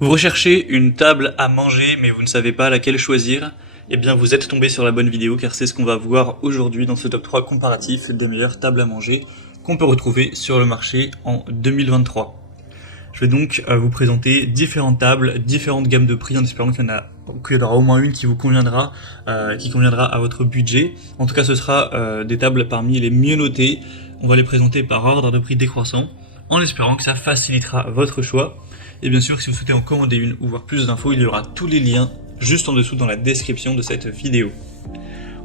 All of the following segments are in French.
Vous recherchez une table à manger mais vous ne savez pas laquelle choisir? Eh bien vous êtes tombé sur la bonne vidéo car c'est ce qu'on va voir aujourd'hui dans ce top 3 comparatif des meilleures tables à manger qu'on peut retrouver sur le marché en 2023. Je vais donc vous présenter différentes tables, différentes gammes de prix en espérant qu'il y en aura au moins une qui vous conviendra, qui conviendra à votre budget. En tout cas ce sera des tables parmi les mieux notées. On va les présenter par ordre de prix décroissant en espérant que ça facilitera votre choix. Et bien sûr, si vous souhaitez en commander une ou voir plus d'infos, il y aura tous les liens juste en dessous dans la description de cette vidéo.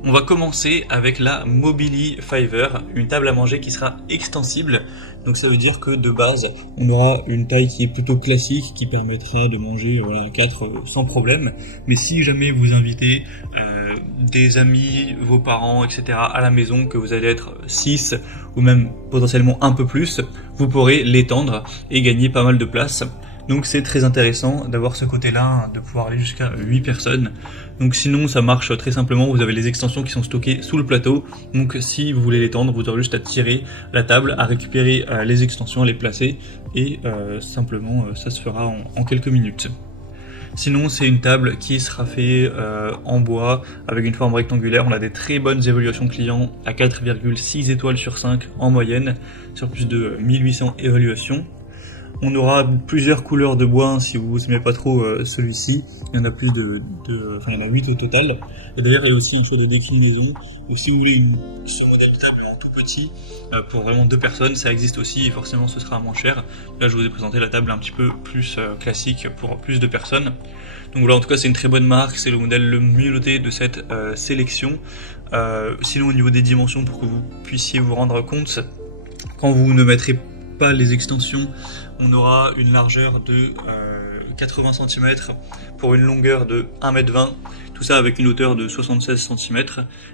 On va commencer avec la Mobily Fiver, une table à manger qui sera extensible. Donc ça veut dire que de base, on aura une taille qui est plutôt classique, qui permettrait de manger 4 sans problème. Mais si jamais vous invitez des amis, vos parents, etc. à la maison, que vous allez être 6 ou même potentiellement un peu plus, vous pourrez l'étendre et gagner pas mal de place. Donc c'est très intéressant d'avoir ce côté-là, de pouvoir aller jusqu'à 8 personnes. Donc sinon ça marche très simplement, vous avez les extensions qui sont stockées sous le plateau. Donc si vous voulez l'étendre, vous aurez juste à tirer la table, à récupérer les extensions, à les placer et simplement ça se fera en quelques minutes. Sinon c'est une table qui sera faite en bois avec une forme rectangulaire. On a des très bonnes évaluations clients à 4,6 étoiles sur 5 en moyenne sur plus de 1800 évaluations. On aura plusieurs couleurs de bois, hein, si vous n'aimez pas trop celui-ci. Il y en a plus il y en a 8 au total. Et d'ailleurs, il y a aussi un choix de déclinaison. Et si vous voulez ce modèle de table en tout petit, pour vraiment 2 personnes, ça existe aussi et forcément ce sera moins cher. Là, je vous ai présenté la table un petit peu plus classique pour plus de personnes. Donc voilà, en tout cas, c'est une très bonne marque. C'est le modèle le mieux noté de cette sélection. Sinon, au niveau des dimensions, pour que vous puissiez vous rendre compte, quand vous ne mettrez pas les extensions, on aura une largeur de 80 cm pour une longueur de 1,20 m, tout ça avec une hauteur de 76 cm.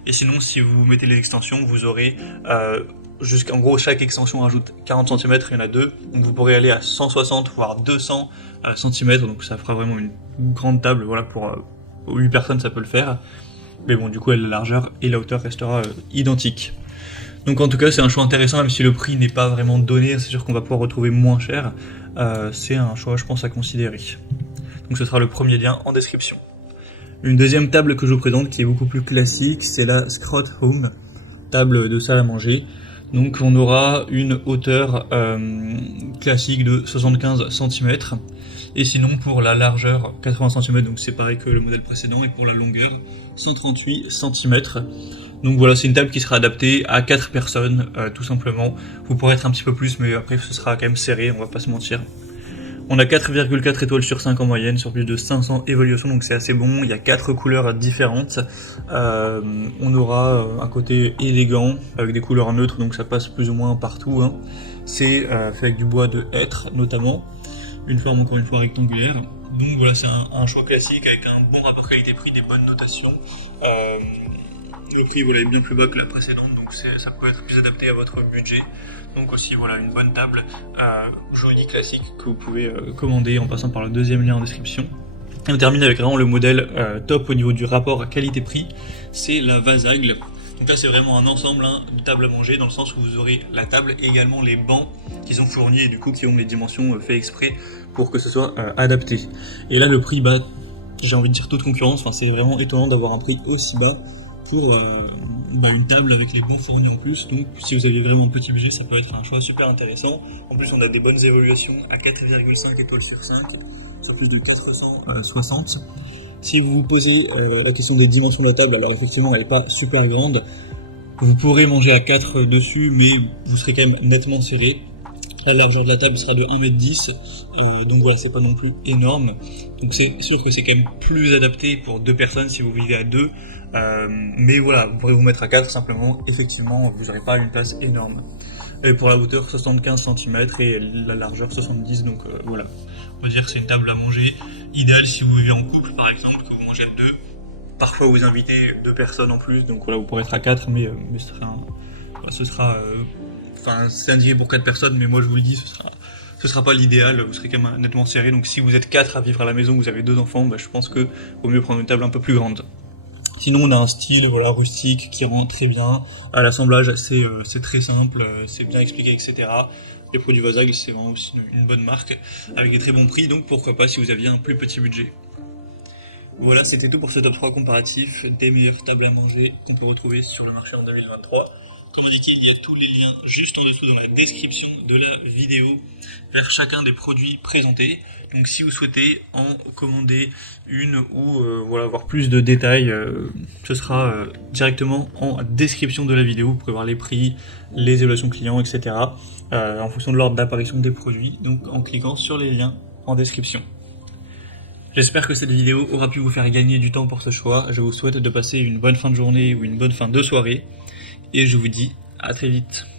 Et sinon, si vous mettez les extensions, vous aurez en gros, chaque extension rajoute 40 cm, il y en a 2, donc vous pourrez aller à 160 voire 200 cm, donc ça fera vraiment une grande table. Voilà, pour 8 personnes ça peut le faire, mais bon, du coup la largeur et la hauteur restera identiques. Donc en tout cas c'est un choix intéressant, même si le prix n'est pas vraiment donné, c'est sûr qu'on va pouvoir retrouver moins cher. C'est un choix, je pense, à considérer. Donc ce sera le premier lien en description. Une deuxième table que je vous présente qui est beaucoup plus classique, c'est la Scroat Home, table de salle à manger. Donc on aura une hauteur classique de 75 cm. Et sinon pour la largeur 80 cm, donc c'est pareil que le modèle précédent, et pour la longueur 138 cm. Donc voilà, c'est une table qui sera adaptée à 4 personnes, tout simplement. Vous pourrez être un petit peu plus, mais après ce sera quand même serré, on va pas se mentir. On a 4,4 étoiles sur 5 en moyenne, sur plus de 500 évaluations, donc c'est assez bon. Il y a 4 couleurs différentes. On aura un côté élégant, avec des couleurs neutres, donc ça passe plus ou moins partout, hein. C'est fait avec du bois de hêtre, notamment. Une forme encore une fois rectangulaire. Donc voilà, c'est un choix classique avec un bon rapport qualité-prix, des bonnes notations. Le prix voilà, est bien plus bas que la précédente, donc ça peut être plus adapté à votre budget. Donc aussi voilà, une bonne table jolie classique que vous pouvez commander en passant par le deuxième lien en description. Et on termine avec vraiment le modèle top au niveau du rapport qualité-prix, c'est la Vasagle. Donc là c'est vraiment un ensemble de tables à manger, dans le sens où vous aurez la table et également les bancs qui sont fournis et du coup qui ont les dimensions fait exprès pour que ce soit adapté. Et là le prix, j'ai envie de dire toute concurrence, enfin, c'est vraiment étonnant d'avoir un prix aussi bas pour une table avec les bons fournis en plus. Donc si vous avez vraiment petit budget, ça peut être un choix super intéressant. En plus on a des bonnes évaluations à 4,5 étoiles sur 5, sur plus de 460. Si vous vous posez la question des dimensions de la table, alors effectivement elle n'est pas super grande. Vous pourrez manger à 4 dessus, mais vous serez quand même nettement serré. La largeur de la table sera de 1,10 m, donc voilà, c'est pas non plus énorme. Donc c'est sûr que c'est quand même plus adapté pour 2 personnes si vous vivez à 2. Mais voilà, vous pourrez vous mettre à 4 simplement, effectivement, vous n'aurez pas une place énorme. Et pour la hauteur 75 cm et la largeur 70, donc voilà. On peut dire que c'est une table à manger idéale si vous vivez en couple par exemple, que vous mangez à 2. Parfois vous invitez 2 personnes en plus, donc voilà, vous pourrez être à 4, mais c'est indiqué pour 4 personnes, mais moi je vous le dis, ce sera pas l'idéal, vous serez quand même nettement serré. Donc si vous êtes 4 à vivre à la maison, vous avez 2 enfants, je pense que vaut mieux prendre une table un peu plus grande. Sinon on a un style rustique qui rend très bien. L'assemblage c'est très simple, c'est bien expliqué, etc. Les produits Vazag, c'est vraiment aussi une bonne marque, avec des très bons prix, donc pourquoi pas si vous aviez un plus petit budget. Voilà, c'était tout pour ce top 3 comparatif des meilleures tables à manger qu'on peut retrouver sur le marché en 2023. Comme indiqué, il y a tous les liens juste en dessous dans la description de la vidéo vers chacun des produits présentés. Donc si vous souhaitez en commander une ou voilà, avoir plus de détails, ce sera directement en description de la vidéo. Vous pouvez voir les prix, les évaluations clients, etc. En fonction de l'ordre d'apparition des produits, donc en cliquant sur les liens en description. J'espère que cette vidéo aura pu vous faire gagner du temps pour ce choix. Je vous souhaite de passer une bonne fin de journée ou une bonne fin de soirée. Et je vous dis à très vite.